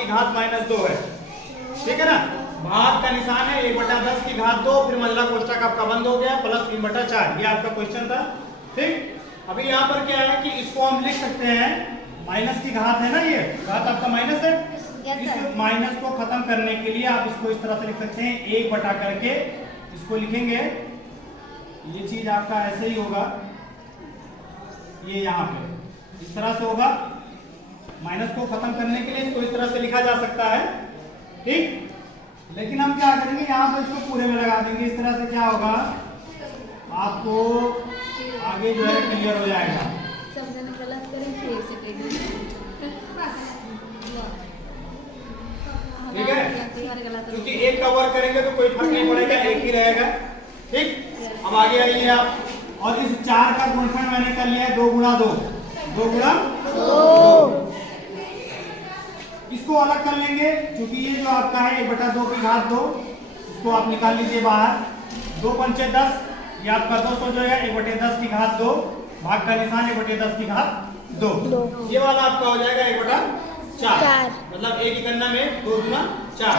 की घात -2 है, ठीक है ना। भाग का निशान है 1/10 की घात 2, फिर मंझला कोष्ठक आपका बंद हो गया, प्लस 3/4, ये आपका क्वेश्चन था, ठीक। अभी यहाँ पर क्या है कि इसको हम लिख सकते हैं, माइनस की घात है ना, ये घात आपका माइनस है, इस माइनस को खत्म करने के लिए आप इसको इस तरह से लिख सकते हैं, 1 बटा करके इसको लिखेंगे, ये चीज आपका ऐसे ही होगा, ये यहाँ पे इस तरह से होगा। माइनस को खत्म करने के लिए इसको इस तरह से लिखा जा सकता है, ठीक। लेकिन हम क्या करेंगे, यहाँ पर इसको पूरे में लगा देंगे, इस तरह से क्या होगा, आपको आगे जो है क्लियर हो जाएगा। ठीक है, क्योंकि एक का वर्क करेंगे तो कोई फर्क नहीं पड़ेगा, एक ही रहेगा, ठीक। अब आगे आइए आप, और इस 4 का गुणनफल मैंने कर लिया है 2 गुणा 2, 2 गुणा 2। इसको अलग कर लेंगे, क्योंकि ये जो आपका है 1/2 की घात 2, इसको आप निकाल लीजिए बाहर, 2 पंचे 10, ये आपका 200 जो है 1/10 की घात 2, भाग का निशान 1/10 की घात 2, ये वाला आपका हो जाएगा 1/4, मतलब 1 की गणना में 2 गुना 4,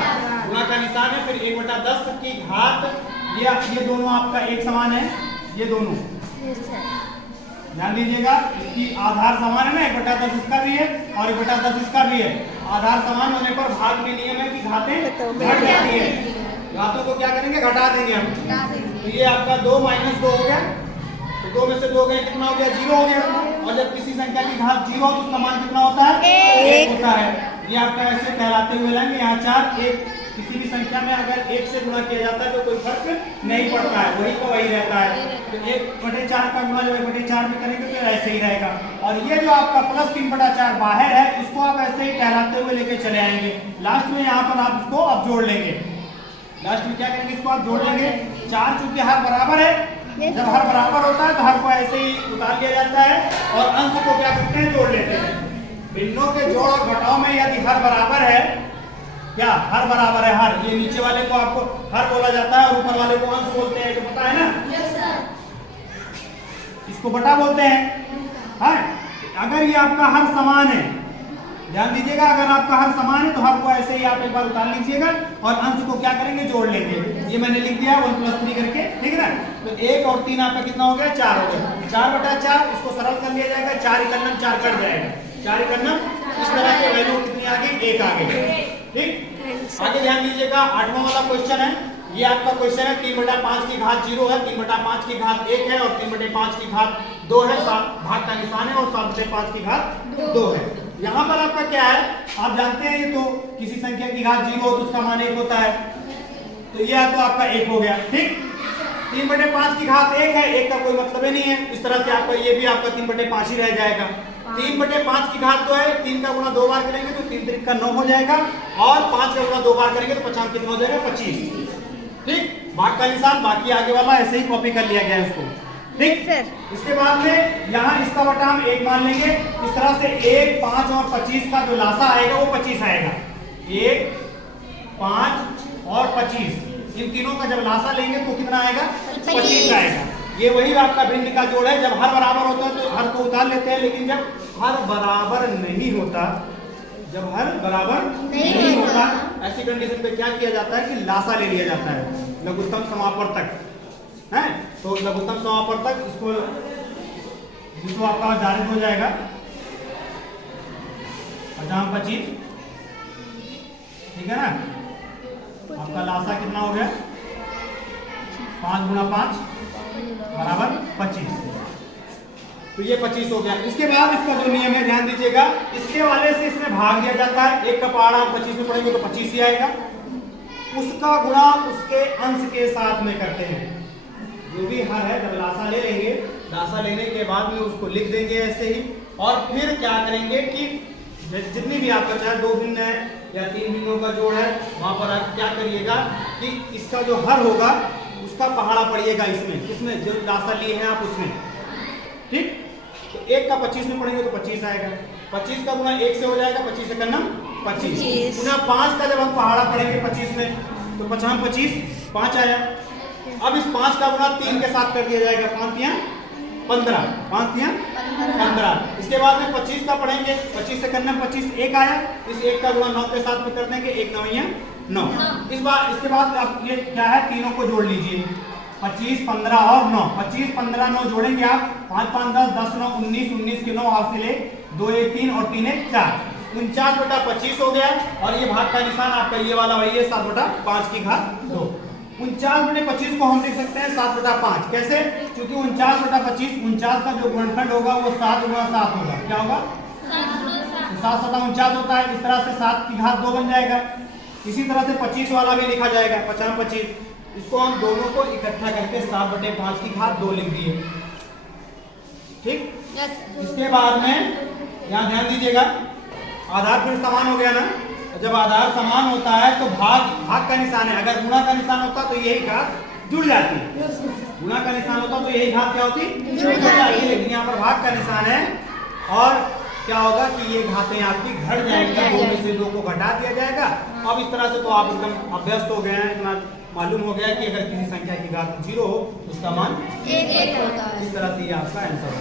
गुणा का निशान है, फिर 1/10 की घात, ये दोनों आपका एक समान है, ये दोनों ध्यान दीजिएगा, इसकी आधार समान है ना, 1/10 इसका भी है और 1/10 इसका भी है। आधार समान होने पर भाग में नियम है कि घातें घट जाती है, घातों को क्या करेंगे, घटा देंगे हम। तो ये आपका 2 - 2 हो गया, तो 2 में से 2 गए, कितना हो गया, 0 हो गया। और जब किसी संख्या की घात 0 हो तो उसका मान कितना होता है, 1 होता है। ये आपका ऐसे कहलाते हुए लाएंगे, यहाँ 4 1, किसी भी संख्या में अगर 1 से गुणा किया जाता है तो कोई फर्क नहीं पड़ता है, वही का वही रहता है। तो 1/4 का गुणा जब 1/4 में करेंगे तो ऐसे ही रहेगा। और ये जो आपका प्लस 3/4 बाहर है, इसको आप ऐसे ही कहलाते हुए लेके चले आएंगे। लास्ट में यहाँ पर आप इसको अब जोड़ लेंगे, लास्ट में क्या करेंगे, इसको आप जोड़ लेंगे। 4 चूंकि हर बराबर है, जब हर बराबर होता है तो हर को ऐसे ही उतार लिया जाता है और अंश को क्या करते हैं, जोड़ लेते हैं। भिन्नों के जोड़ और घटाव में यदि हर बराबर है, क्या हर बराबर है, हर, ये नीचे वाले को आपको हर बोला जाता है और ऊपर वाले को अंश बोलते हैं, तो पता है ना, इसको बटा बोलते हैं। हाँ, अगर ये आपका हर समान है, ध्यान दीजिएगा, अगर आपका हर समान है तो हर को ऐसे ही आप एक बार उतार लीजिएगा और अंश को क्या करेंगे, जोड़ लेंगे। ये मैंने लिख दिया 1 + 3 करके, ठीक है ना। तो 1 और 3 आपका कितना हो गया, 4 हो गया। 4/4, इसको सरल कर लिया जाएगा, 4 × 4 कट जाएगा, 4 × इस तरह से वैल्यू कितनी आ गई, 1 आ गई, ठीक। आगे ध्यान दीजिएगा, 8वां वाला क्वेश्चन है, ये आपका क्वेश्चन है 3/5 की घात 0 है, 3/5 की घात 1 है और 3/5 की घात 2 है, भाग का निशान है और 7/5 की घात 2 है। यहाँ पर आपका क्या है, आप जानते हैं, ये तो किसी संख्या की घात 0 हो तो उसका मान 1 होता है, तो ये तो आपका 1 हो गया, ठीक। 3/5 की घात 1 है, 1 का कोई मतलब ही नहीं है, इस तरह से आपका ये भी आपका 3/5 ही रह जाएगा। 3/5 की घात 2 है, 3 का गुणा 2 बार करेंगे तो 3 × 9 हो जाएगा और 5 का गुणा 2 बार करेंगे तो 50 कितना हो जाएगा, 25, ठीक। भाग का निशान, बाकी आगे वाला ऐसे ही कॉपी कर लिया गया है उसको, ठीक। इसके बाद में यहाँ इसका बटा हम 1 मान लेंगे, इस तरह से 1, 5 और 25 का जो लासा आएगा वो 25 आएगा। 1, 5 और 25, इन तीनों का जब लासा लेंगे तो कितना आएगा, 25 आएगा। ये वही आपका भिन्न का जोड़ है, जब हर बराबर होता है तो हर को उतार लेते हैं, लेकिन जब हर बराबर नहीं होता, जब हर बराबर नहीं होता, ऐसी कंडीशन पे क्या किया जाता है कि लासा ले लिया जाता है, लघुत्तम समापवर्तक है। तो लघुत्तम समापवर्तक इसको, जिसको आपका जारित हो जाएगा 25, ठीक है ना। आपका लासा कितना हो गया, 5 × 5 बराबर 25, तो ये 25 हो गया। इसके बाद इसका जो नियम है ध्यान दीजिएगा, इसके वाले से इसमें भाग दिया जाता है, 1 का पहाड़ा 25 में पड़ेंगे तो 25 ही आएगा, उसका गुणा उसके अंश के साथ में करते हैं। जो भी हर है, जब लासा ले लेंगे, लासा लेने के बाद में उसको लिख देंगे ऐसे ही, और फिर क्या करेंगे कि जितनी भी आपका चाहे 2 भिन्न है या 3 भिन्नों का जोड़ है, वहां पर आप क्या करिएगा कि इसका जो हर होगा उसका पहाड़ा पड़िएगा इसमें, किसमें, जो लासा लिए हैं आप उसमें, ठीक। तो 1 का 25 में पढ़ेंगे तो 25 आएगा, 25 का गुणा 1 से हो जाएगा, 25 से करना 25, गुना 5 का जब हम पहाड़ा पढ़ेंगे 25 में तो 5 25 5 आया। अब इस 5 का गुणा 3 के साथ कर दिया जाएगा, 5 × 15, 5 × 15, इसके बाद में 25 का पढ़ेंगे। 25 से करना 25 एक आया, इस एक का गुणा 9 के साथ में कर देंगे, 1 9 9। इसके बाद आप ये क्या है, तीनों को जोड़ लीजिए, 25 15 और 9। 25 15 9 जोड़ेंगे आप, 5 5 10 10 9 19, 19 के 9 हासिल 1, 2 1 3 और 3 1 4, 49/25 हो गया। और ये भाग का निशान आपका ये वाला वही है, 7/5 की घात 2। 49/25 को हम लिख सकते हैं 7/5। कैसे? क्योंकि 49/25, 49 का जो गुणनखंड होगा वो 7 × 7 होगा। क्या होगा? 7 7 49 होता है। इस तरह से 7 की घात 2 बन जाएगा। इसी तरह से 25 वाला भी लिखा जाएगा, 50 25। इसको हम दोनों को इकट्ठा करके 7/5 की घात 2 लिख दिए। ठीक। इसके बाद में यहाँ ध्यान दीजिएगा, आधार फिर समान हो गया ना। जब आधार समान होता है तो भाग का निशान है, अगर गुणा का निशान होता तो यही घात जुड़ जाती। गुणा का निशान होता तो यही घात क्या होती? जुड़ जाती। लेकिन यहाँ पर भाग का निशान है और क्या होगा कि ये घातें आपकी घट जाएंगी, 2 में से 2 को घटा दिया जाएगा। अब इस तरह से तो आप एकदम अभ्यस्त हो गए हैं, इतना मालूम हो गया कि अगर किसी संख्या की घात 0 हो उसका मान 1 होता है। इस तरह से ये आपका आंसर है।